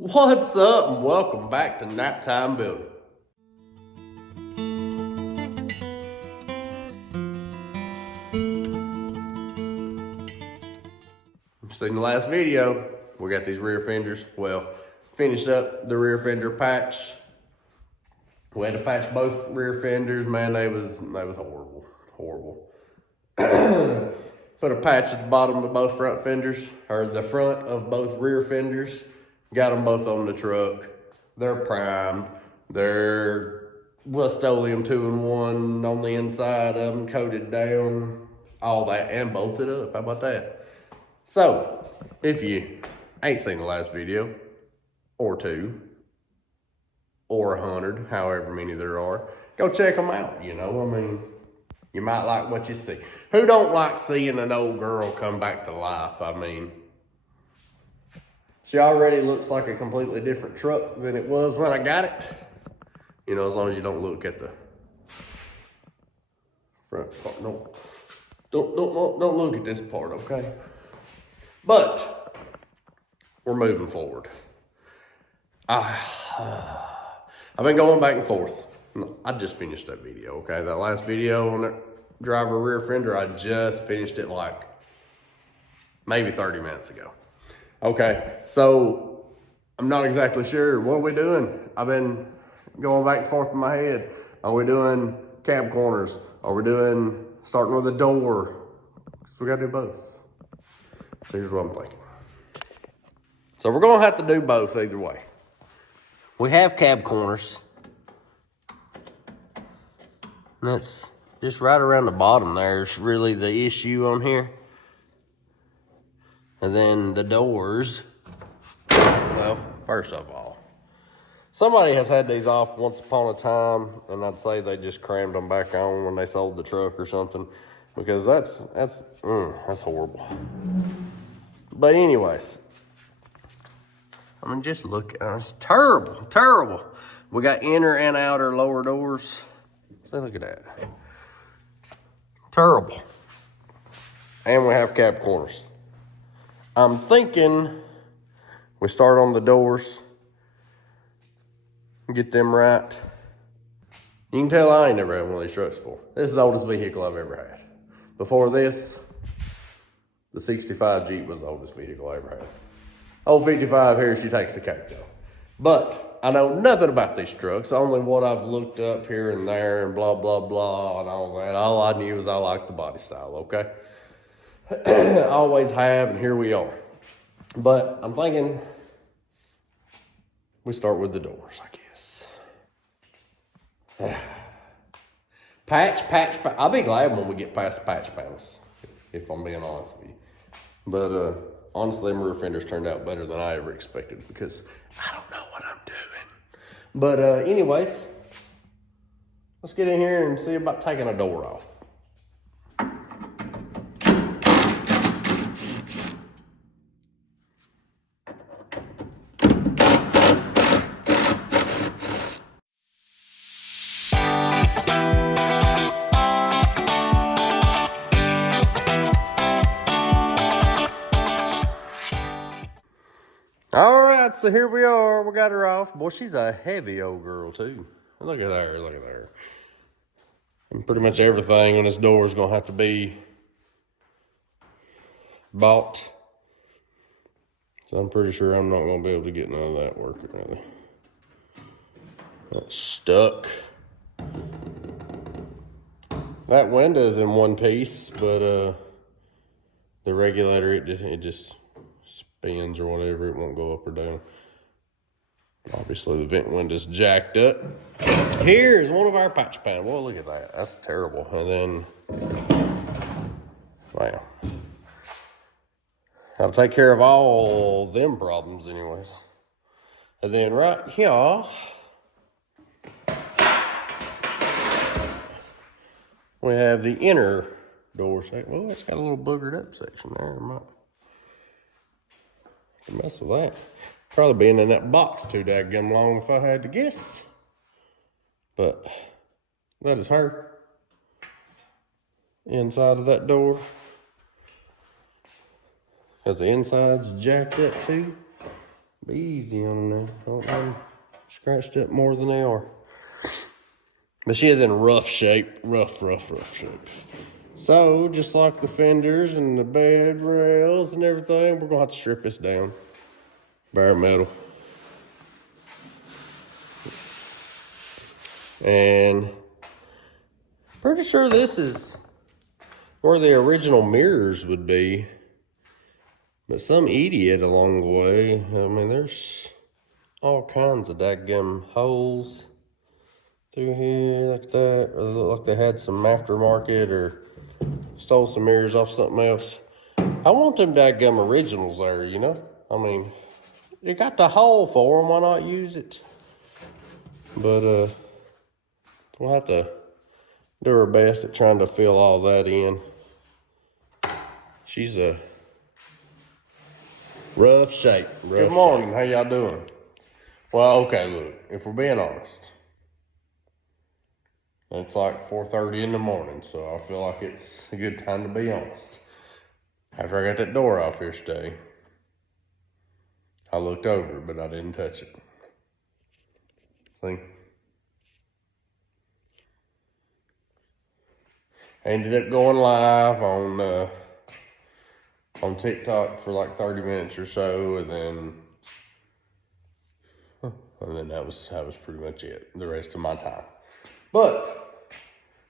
What's up and welcome back to Nap Time Building. Seen the last video, we got these rear fenders. Well, finished up the rear fender patch. We had to patch both rear fenders. Man, they was horrible. Put a patch at the bottom of both front fenders, or the front of both rear fenders. Got them both on the truck. They're primed. They're Rust-Oleum 2-in-1 on the inside of them, coated down, all that, and bolted up. How about that? So, if you ain't seen the last video, or two, or 100, however many there are, go check them out, you know, I mean, you might like what you see. Who don't like seeing an old girl come back to life? I mean, she already looks like a completely different truck than it was when I got it. You know, as long as you don't look at the front part. Don't look at this part, okay? But we're moving forward. I've been going back and forth. I just finished that video, okay? That last video on that driver rear fender, I just finished it like maybe 30 minutes ago. Okay, so I'm not exactly sure. What are we doing? I've been going back and forth in my head. Are we doing cab corners? Are we doing starting with a door? We gotta do both. So here's what I'm thinking. So we're gonna have to do both either way. We have cab corners. And that's just right around the bottom there's really the issue on here. And then the doors, well, first of all, somebody has had these off once upon a time, and I'd say they just crammed them back on when they sold the truck or something, because that's horrible. But anyways, I mean, just look, it's terrible. We got inner and outer lower doors. So look at that. Terrible. And we have cab corners. I'm thinking we start on the doors, get them right. You can tell I ain't never had one of these trucks before. This is the oldest vehicle I've ever had. Before this, the 65 Jeep was the oldest vehicle I ever had. Old 55 here, she takes the cake though. But I know nothing about these trucks, only what I've looked up here and there and blah, blah, blah and all that. All I knew was I liked the body style, okay? I always have, and here we are. But I'm thinking we start with the doors, I guess. Patch. I'll be glad when we get past patch panels, if I'm being honest with you. But honestly, them rear fenders turned out better than I ever expected because I don't know what I'm doing. But anyways, let's get in here and see about taking a door off. All right, so here we are. We got her off. Boy, she's a heavy old girl, too. Look at her. And pretty much everything on this door is going to have to be bought. So I'm pretty sure I'm not going to be able to get none of that working, really. That's stuck. That window's in one piece, but the regulator, it just spins or whatever, it won't go up or down. Obviously the vent window's jacked up. Here's one of our patch panels. Well, look at that. That's terrible. And then, wow. That'll take care of all them problems anyways. And then right here, we have the inner door section. Well, it's got a little boogered up section there. I might mess with that. Probably being in that box too daggum long if I had to guess. But that is her. Inside of that door. Because the inside's jacked up too. Be easy on them there. Don't let them scratched up more than they are. But she is in rough shape. Rough shape. So, just like the fenders and the bed rails and everything, we're going to have to strip this down. Bare metal. And pretty sure this is where the original mirrors would be. But some idiot along the way, I mean, there's all kinds of dadgum holes through here like that. Or they look like they had some aftermarket or stole some mirrors off something else. I want them dadgum originals there, you know? I mean, you got the hole for them, why not use it? But, we'll have to do our best at trying to fill all that in. She's a rough shape. Good morning, how y'all doing? Well, okay, look, if we're being honest, it's like 4:30 in the morning, so I feel like it's a good time to be honest. After I got that door off here today, I looked over, but I didn't touch it. See? I ended up going live on TikTok for like 30 minutes or so, and then that was pretty much it, the rest of my time. But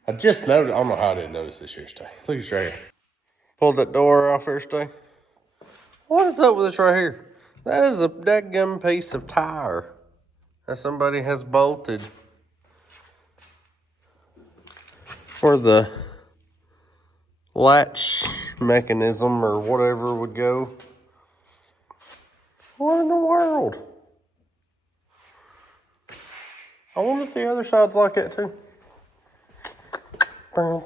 I just noticed, I don't know how I didn't notice this yesterday. Look at this right here. Pulled that door off yesterday. What is up with this right here? That is a dadgum piece of tire that somebody has bolted where the latch mechanism or whatever would go. What in the world? I wonder if the other side's like that too. No,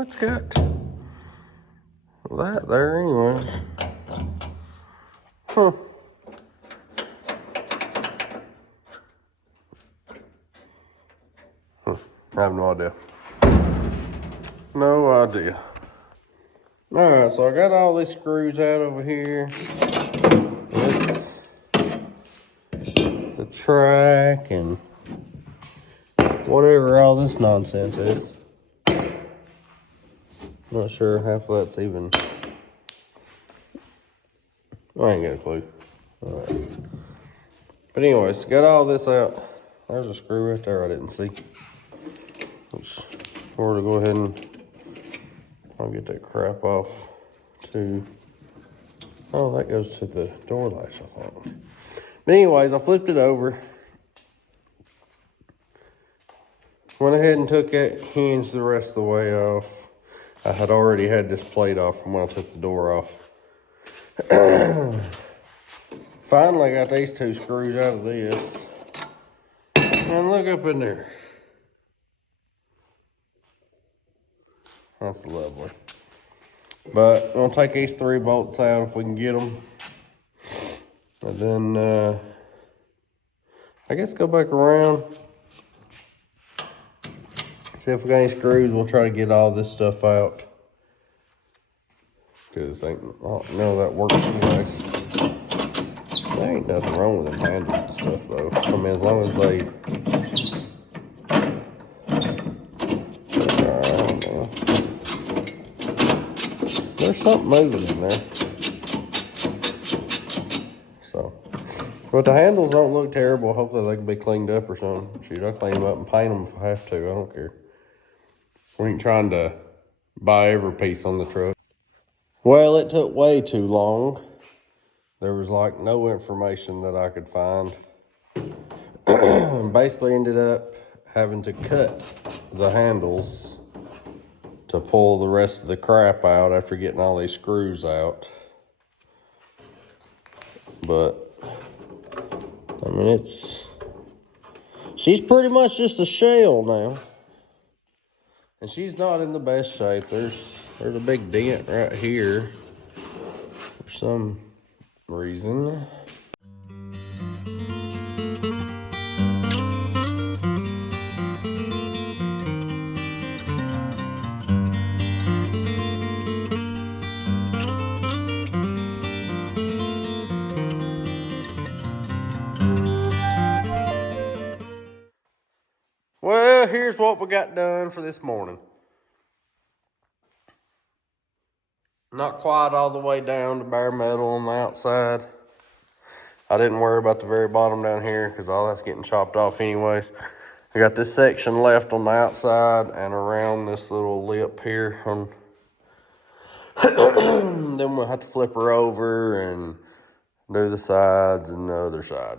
it's got that there anyways. I have no idea. No idea. Alright, so I got all these screws out over here. The track and whatever all this nonsense is. Not sure half of that's even. I ain't got a clue. Alright. But anyways, got all this out. There's a screw right there I didn't see. Or to go ahead and I'll get that crap off too. Oh, that goes to the door latch, I thought. But anyways, I flipped it over. Went ahead and took that hinge the rest of the way off. I had already had this plate off from when I took the door off. Finally got these two screws out of this. And look up in there. That's lovely. But we'll take these 3 bolts out if we can get them. And then, I guess go back around. See if we got any screws. We'll try to get all this stuff out. Because none of that works anyways. There ain't nothing wrong with them handles and stuff though. I mean, as long as they... There's something moving in there. So, but the handles don't look terrible. Hopefully they can be cleaned up or something. Shoot, I'll clean them up and paint them if I have to. I don't care. We ain't trying to buy every piece on the truck. Well, it took way too long. There was like no information that I could find. Basically ended up having to cut the handles to pull the rest of the crap out after getting all these screws out. But, I mean, she's pretty much just a shell now. And she's not in the best shape. There's a big dent right here for some reason. here's what we got done for this morning. Not quite all the way down to bare metal on the outside. I didn't worry about the very bottom down here because all that's getting chopped off anyways. I got this section left on the outside and around this little lip here. Then we'll have to flip her over and do the sides and the other side.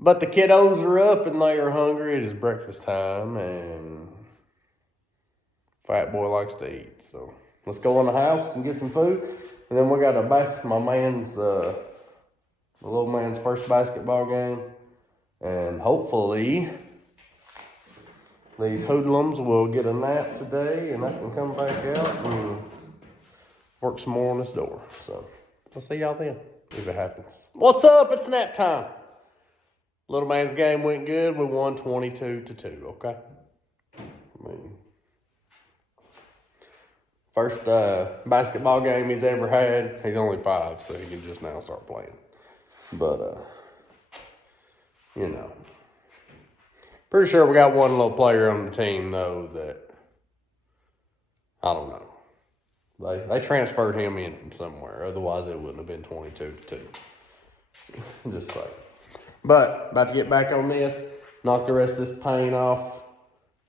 But the kiddos are up and they are hungry. It is breakfast time and fat boy likes to eat. So let's go in the house and get some food. And then we got my man's, the little man's first basketball game. And hopefully these hoodlums will get a nap today and I can come back out and work some more on this door. So we'll see y'all then if it happens. What's up? It's nap time. Little man's game went good. We won 22-2, okay? First basketball game he's ever had. He's only 5, so he can just now start playing. But, you know. Pretty sure we got one little player on the team, though, that, I don't know. They transferred him in from somewhere. Otherwise, it wouldn't have been 22-2. Just saying. But, about to get back on this. Knock the rest of this paint off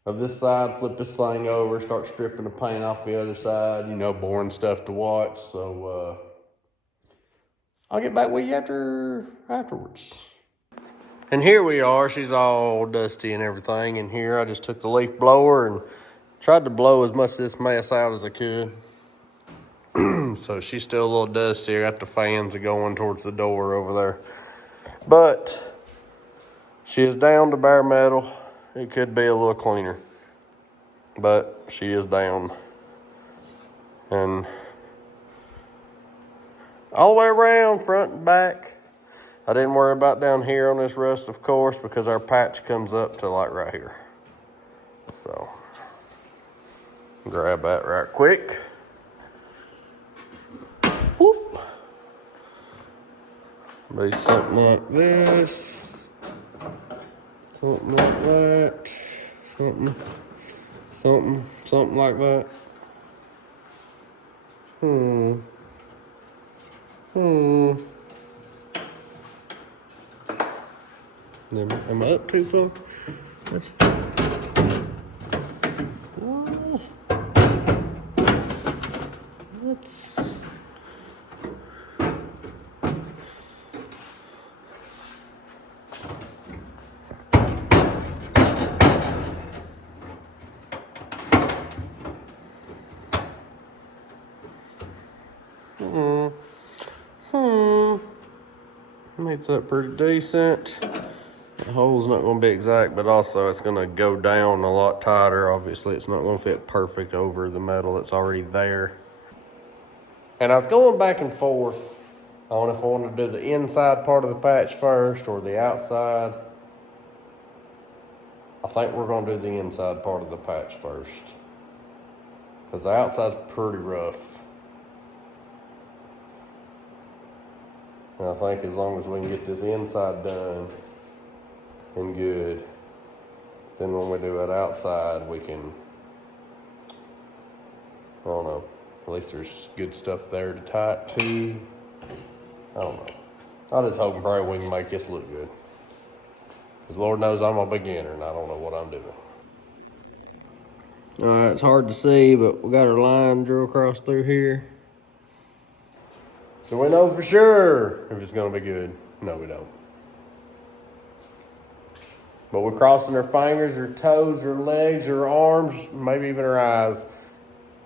of this side. Flip this thing over. Start stripping the paint off the other side. You know, boring stuff to watch. So, I'll get back with you afterwards. And here we are. She's all dusty and everything. And here I just took the leaf blower and tried to blow as much of this mess out as I could. So she's still a little dusty. I got the fans going towards the door over there. But she is down to bare metal. It could be a little cleaner. But she is down. And all the way around, front and back. I didn't worry about down here on this rust, of course, because our patch comes up to like right here. So, grab that right quick. Whoop. Be something like this. Something like that. Something like that. Am I up too far? Let's. Meets up pretty decent. The hole's not going to be exact, but also it's going to go down a lot tighter. Obviously, it's not going to fit perfect over the metal that's already there. And I was going back and forth on if I wanted to do the inside part of the patch first or the outside. I think we're going to do the inside part of the patch first, because the outside's pretty rough. And I think as long as we can get this inside done and good, then when we do that outside, we can, I don't know, at least there's good stuff there to tie it to. I don't know. I just hope and pray we can make this look good. Because Lord knows I'm a beginner and I don't know what I'm doing. All right, it's hard to see, but we got our line drew across through here. Do we know for sure if it's going to be good? No, we don't. But we're crossing her fingers, her toes, her legs, her arms, maybe even her eyes.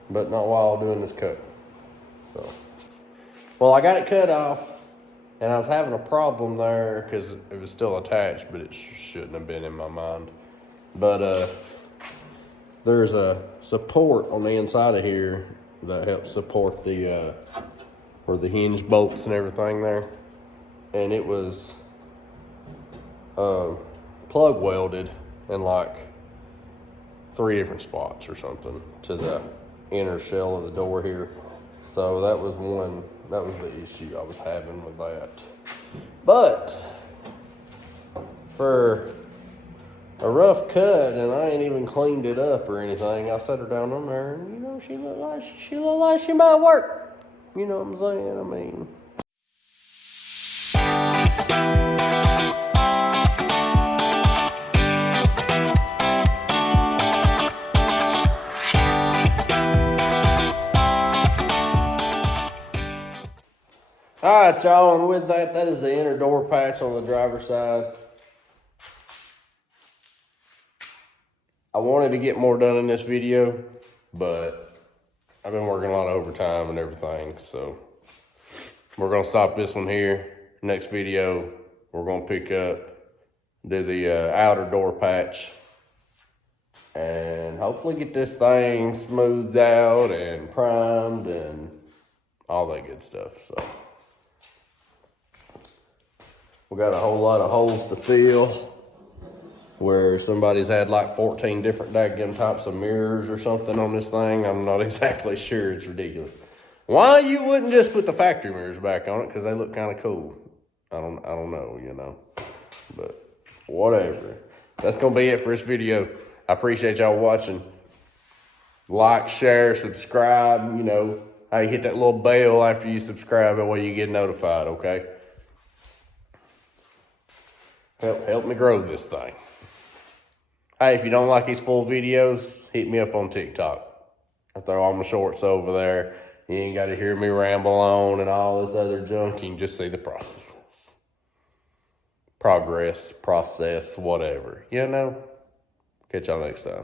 But not while doing this cut. So, well, I got it cut off. And I was having a problem there because it was still attached, but it shouldn't have been in my mind. But there's a support on the inside of here that helps support the where the hinge bolts and everything there. And it was plug welded in like 3 different spots or something to the inner shell of the door here. So that was the issue I was having with that. But for a rough cut, and I ain't even cleaned it up or anything. I set her down on there, and she looked like she might work. You know what I'm saying? I mean. All right, y'all, and with that, that is the inner door patch on the driver's side. I wanted to get more done in this video, but I've been working a lot of overtime and everything, so we're gonna stop this one here. Next video, we're gonna pick up, do the outer door patch, and hopefully get this thing smoothed out and primed and all that good stuff, so. We got a whole lot of holes to fill where somebody's had like 14 different daggum types of mirrors or something on this thing. I'm not exactly sure. It's ridiculous. Why you wouldn't just put the factory mirrors back on it? Because they look kind of cool. I don't know, but whatever. That's going to be it for this video. I appreciate y'all watching. Like, share, subscribe, Hey, hit that little bell after you subscribe. That way you get notified, okay? Help me grow this thing. Hey, if you don't like these full videos, hit me up on TikTok. I throw all my shorts over there. You ain't got to hear me ramble on and all this other junk. You can just see the process. Progress, process, whatever. Catch y'all next time.